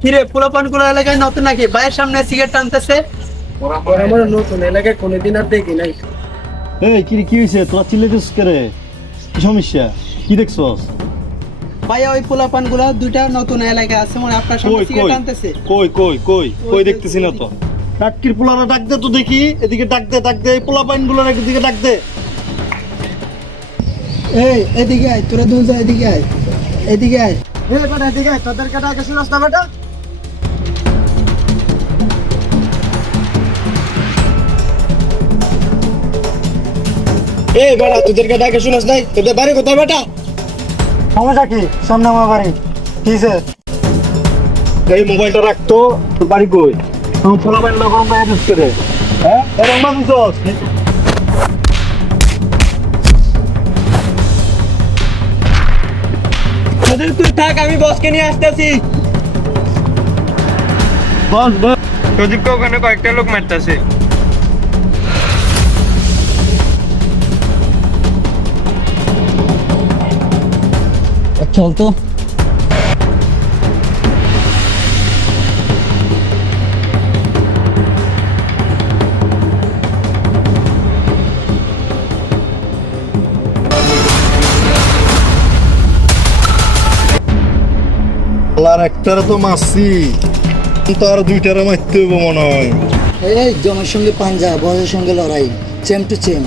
কিরে পোলাপানগুলো এলাকায় নতুন নাকি? ভাইয়ের সামনে সিগারেট টানতেছে? আমার নতুন এলাকায় কোনোদিন আর দেখি নাই। এই কি কি হয়েছে তোরা চিল্লাইছিস কে রে কি সমস্যা? কি দেখছস ভাইয়া ওই পোলাপানগুলা দুইটা নতুন এলাকায় আছে মানে আপনার কই সিগারেট কই? টানতেছে কই কই কই? কই দেখতেছি না তো? টাটকির পোলারা ডাক দে তো দেখি এদিকে ডাক দে ডাক দে এই পোলা পাইনগুলোর এদিকে ডাক দে। এই এদিকে আয় তোরা দুজন এদিকে আয়। এদিকে আয়। এ বেটা দিকে তোদের কাটা আগে শুনস না বেটা। এই বেটা তোদের কাটা আগে শুনস নাই? তোদের বাড়ি কোথায় বেটা? সমস্যা কি? সামনে আমার বাড়ি। কিসে এই মোবাইলটা রাখতো তোর বাড়ি কই? আমার পোলা পাইন না গরম বাইরে করে। হ্যাঁ? এরকম মানুষ তুই থাক আমি বসকে নিয়ে আসতেছি। বস বস। প্রদীপকে ওখানে কয়েকটা লোক মারতেছে। চল তো আর একটারে তো মারছি তো আর দুইটারে মারতে হইব মনে হয়। এই জমের সঙ্গে পাঞ্জা বয়সের সঙ্গে লড়াই চেম টু চেম।